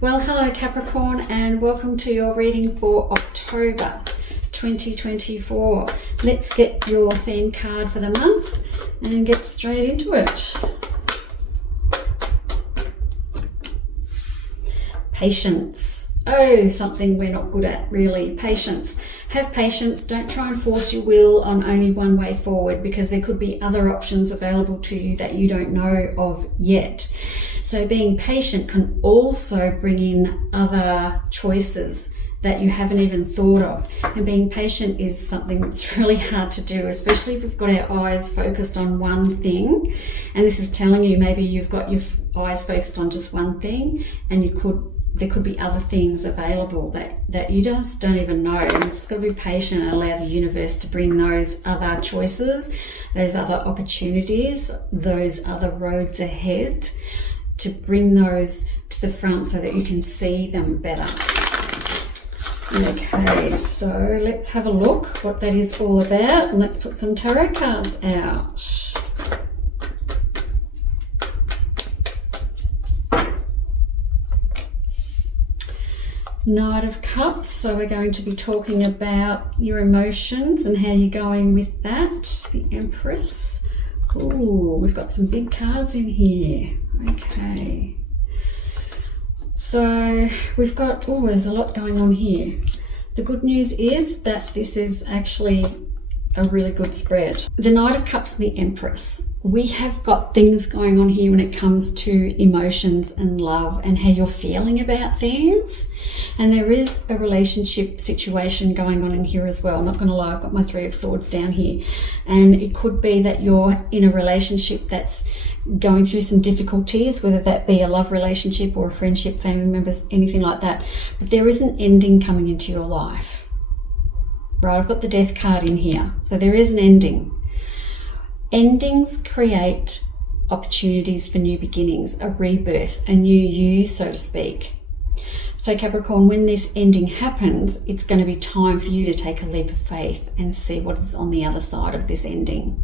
Well, hello Capricorn, and welcome to your reading for October 2024. Let's get your theme card for the month and get straight into it. Patience. Oh, something we're not good at, really. Patience. Have patience. Don't try and force your will on only one way forward, because there could be other options available to you that you don't know of yet. So being patient can also bring in other choices that you haven't even thought of. And being patient is something that's really hard to do, especially if we've got our eyes focused on one thing. And this is telling you maybe you've got your eyes focused on just one thing, and there could be other things available that you just don't even know. And you've just got to be patient and allow the universe to bring those other choices, those other opportunities, those other roads ahead, to bring those to the front so that you can see them better. Okay, so let's have a look what that is all about, and let's put some tarot cards out. Knight of Cups, so we're going to be talking about your emotions and how you're going with that. The Empress. Ooh, we've got some big cards in here. Okay. So we've got, there's a lot going on here. The good news is that this is actually a really good spread. The Knight of Cups and the Empress. We have got things going on here when it comes to emotions and love and how you're feeling about things. And there is a relationship situation going on in here as well. I'm not going to lie, I've got my Three of Swords down here. And it could be that you're in a relationship that's going through some difficulties, whether that be a love relationship or a friendship, family members, anything like that. But there is an ending coming into your life. Right, I've got the Death card in here. So there is an ending. Endings create opportunities for new beginnings, a rebirth, a new you, so to speak. So Capricorn, when this ending happens, it's going to be time for you to take a leap of faith and see what is on the other side of this ending.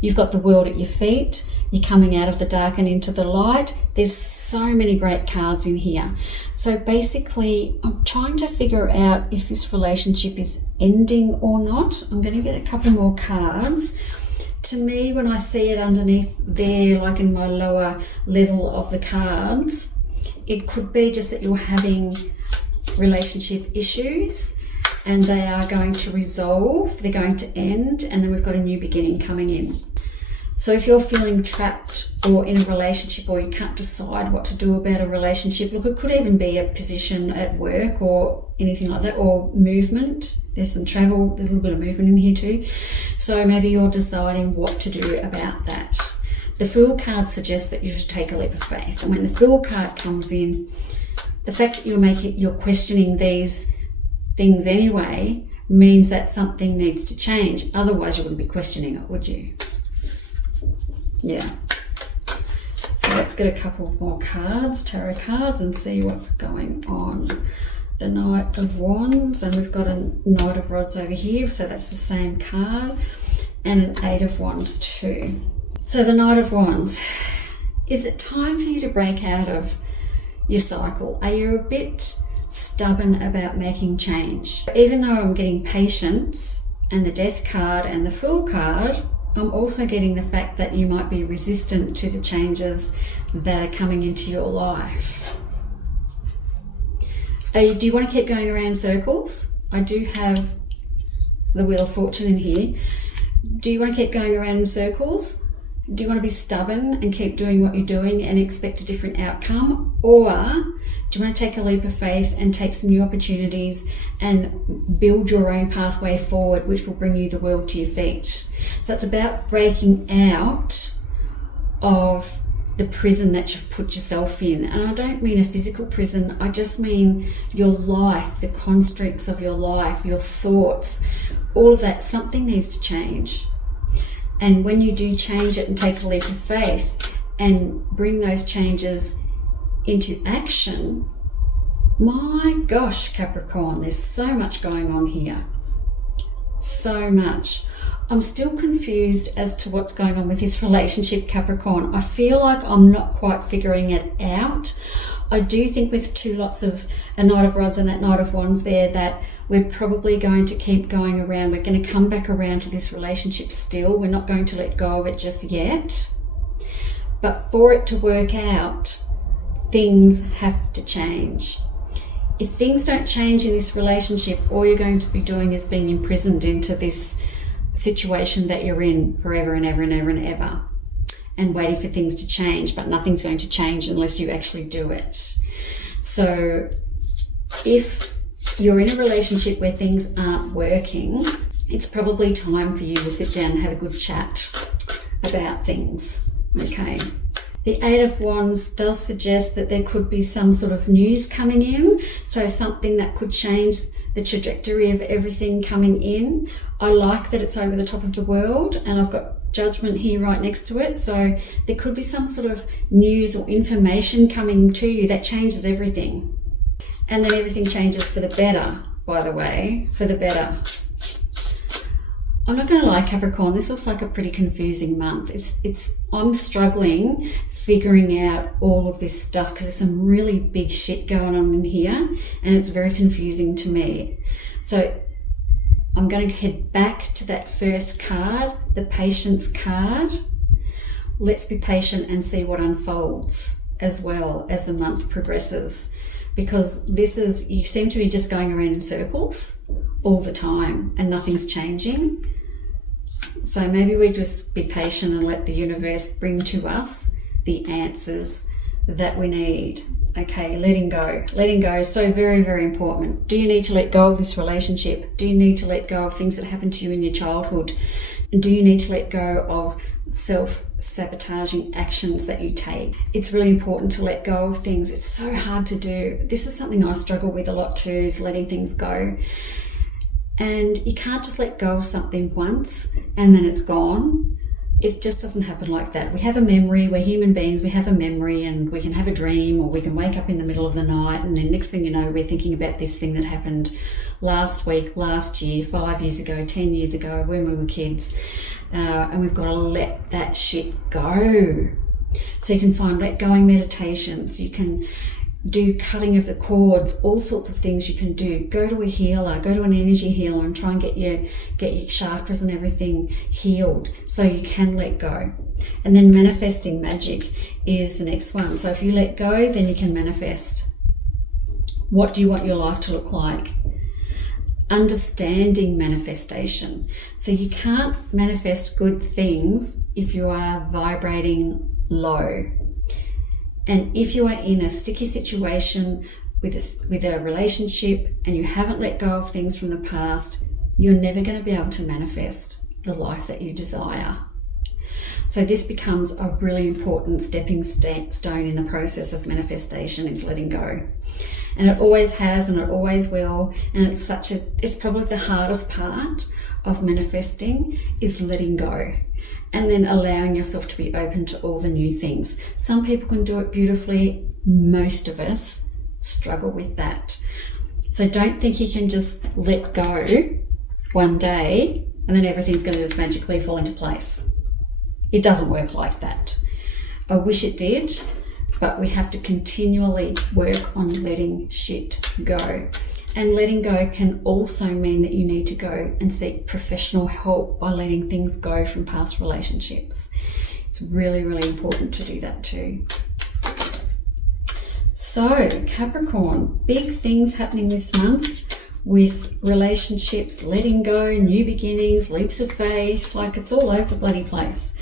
You've got the world at your feet. You're coming out of the dark and into the light. There's so many great cards in here. So basically, I'm trying to figure out if this relationship is ending or not. I'm going to get a couple more cards. To me, when I see it underneath there, like in my lower level of the cards, it could be just that you're having relationship issues and they are going to resolve, they're going to end, and then we've got a new beginning coming in. So if you're feeling trapped or in a relationship, or you can't decide what to do about a relationship, look, it could even be a position at work or anything like that, or movement. There's some travel, there's a little bit of movement in here too. So maybe you're deciding what to do about that. The Fool card suggests that you should take a leap of faith. And when the Fool card comes in, the fact that you're questioning these things anyway means that something needs to change. Otherwise you wouldn't be questioning it, would you? Yeah. So let's get a couple more cards, tarot cards, and see what's going on. The Knight of Wands, and we've got a Knight of Rods over here, so that's the same card, and an Eight of Wands too. So the Knight of Wands, is it time for you to break out of your cycle? Are you a bit stubborn about making change? Even though I'm getting patience and the Death card and the Fool card, I'm also getting the fact that you might be resistant to the changes that are coming into your life. Do you want to keep going around circles? I do have the Wheel of Fortune in here. Do you want to keep going around in circles? Do you want to be stubborn and keep doing what you're doing and expect a different outcome? Or do you want to take a leap of faith and take some new opportunities and build your own pathway forward, which will bring you the world to your feet? So it's about breaking out of the prison that you've put yourself in. And I don't mean a physical prison, I just mean your life, the constructs of your life, your thoughts, all of that. Something needs to change. And when you do change it and take a leap of faith and bring those changes into action, my gosh, Capricorn, there's so much going on here. So much. I'm still confused as to what's going on with this relationship, Capricorn. I feel like I'm not quite figuring it out. I do think with a Knight of Rods and that Knight of Wands there, that we're probably going to keep going around. We're going to come back around to this relationship still. We're not going to let go of it just yet. But for it to work out, things have to change. If things don't change in this relationship, all you're going to be doing is being imprisoned into this situation that you're in forever and ever and ever and ever, and waiting for things to change, but nothing's going to change unless you actually do it. So if you're in a relationship where things aren't working, it's probably time for you to sit down and have a good chat about things, okay? The Eight of Wands does suggest that there could be some sort of news coming in, so something that could change the trajectory of everything coming in. I like that it's over the top of the world, and I've got Judgment here right next to it, so there could be some sort of news or information coming to you that changes everything. And then everything changes for the better, by the way, for the better. I'm not going to lie, Capricorn, this looks like a pretty confusing month. I'm struggling figuring out all of this stuff because there's some really big shit going on in here, and it's very confusing to me. So I'm going to head back to that first card, the Patience card. Let's be patient and see what unfolds as well as the month progresses, because you seem to be just going around in circles all the time and nothing's changing. So maybe we just be patient and let the universe bring to us the answers that we need. Okay, letting go. Letting go is so very, very important. Do you need to let go of this relationship? Do you need to let go of things that happened to you in your childhood? And do you need to let go of self-sabotaging actions that you take? It's really important to let go of things. It's so hard to do. This is something I struggle with a lot too, is letting things go. And you can't just let go of something once and then it's gone. It just doesn't happen like that. We have a memory, we're human beings, we have a memory, and we can have a dream, or we can wake up in the middle of the night and then next thing you know, we're thinking about this thing that happened last week, last year, 5 years ago, 10 years ago, when we were kids. And we've got to let that shit go. So you can find let going meditations, you can do cutting of the cords, all sorts of things you can do. Go to a healer, go to an energy healer and try and get your chakras and everything healed so you can let go. And then manifesting magic is the next one. So if you let go, then you can manifest. What do you want your life to look like? Understanding manifestation. So you can't manifest good things if you are vibrating low. And if you are in a sticky situation with a relationship and you haven't let go of things from the past, you're never going to be able to manifest the life that you desire. So this becomes a really important stepping stone in the process of manifestation, is letting go. And it always has and it always will. And it's probably the hardest part of manifesting is letting go. And then allowing yourself to be open to all the new things. Some people can do it beautifully. Most of us struggle with that. So don't think you can just let go one day and then everything's going to just magically fall into place. It doesn't work like that. I wish it did, but we have to continually work on letting shit go. And letting go can also mean that you need to go and seek professional help by letting things go from past relationships. It's really, really important to do that too. So, Capricorn, big things happening this month with relationships, letting go, new beginnings, leaps of faith, like it's all over the bloody place.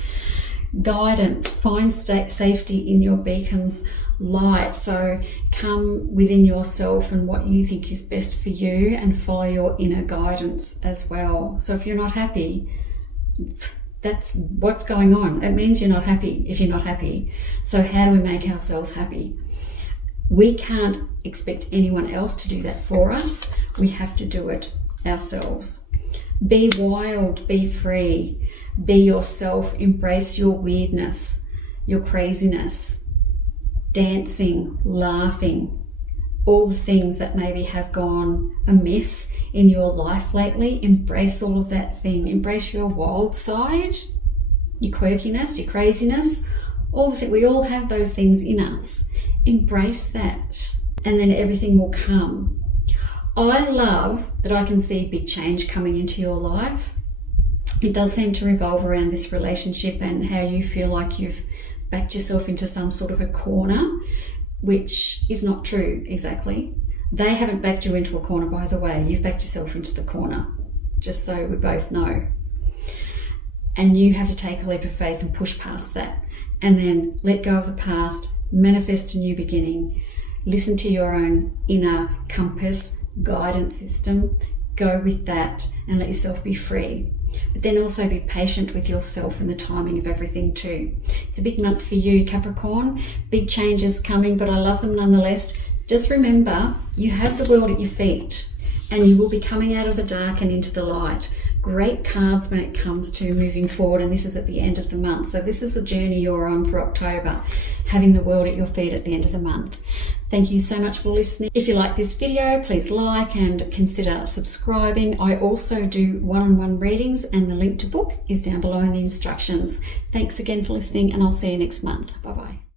Guidance, find safety in your beacon's light. So come within yourself and what you think is best for you and follow your inner guidance as well. So if you're not happy, that's what's going on. It means you're not happy if you're not happy. So how do we make ourselves happy? We can't expect anyone else to do that for us. We have to do it ourselves. Be wild, be free, be yourself, embrace your weirdness, your craziness, dancing, laughing, all the things that maybe have gone amiss in your life lately. Embrace all of that thing. Embrace your wild side, your quirkiness, your craziness, all the things. We all have those things in us. Embrace that, and then everything will come. I love that I can see big change coming into your life. It does seem to revolve around this relationship and how you feel like you've backed yourself into some sort of a corner, which is not true exactly. They haven't backed you into a corner, by the way. You've backed yourself into the corner, just so we both know. And you have to take a leap of faith and push past that, and then let go of the past, manifest a new beginning, listen to your own inner compass, guidance system, go with that and let yourself be free. But then also be patient with yourself and the timing of everything too. It's a big month for you, Capricorn. Big changes coming, but I love them nonetheless. Just remember, you have the world at your feet and you will be coming out of the dark and into the light. Great cards when it comes to moving forward, and this is at the end of the month. So this is the journey you're on for October, having the world at your feet at the end of the month. Thank you so much for listening. If you like this video, please like and consider subscribing. I also do one-on-one readings, and the link to book is down below in the instructions. Thanks again for listening, and I'll see you next month. Bye-bye.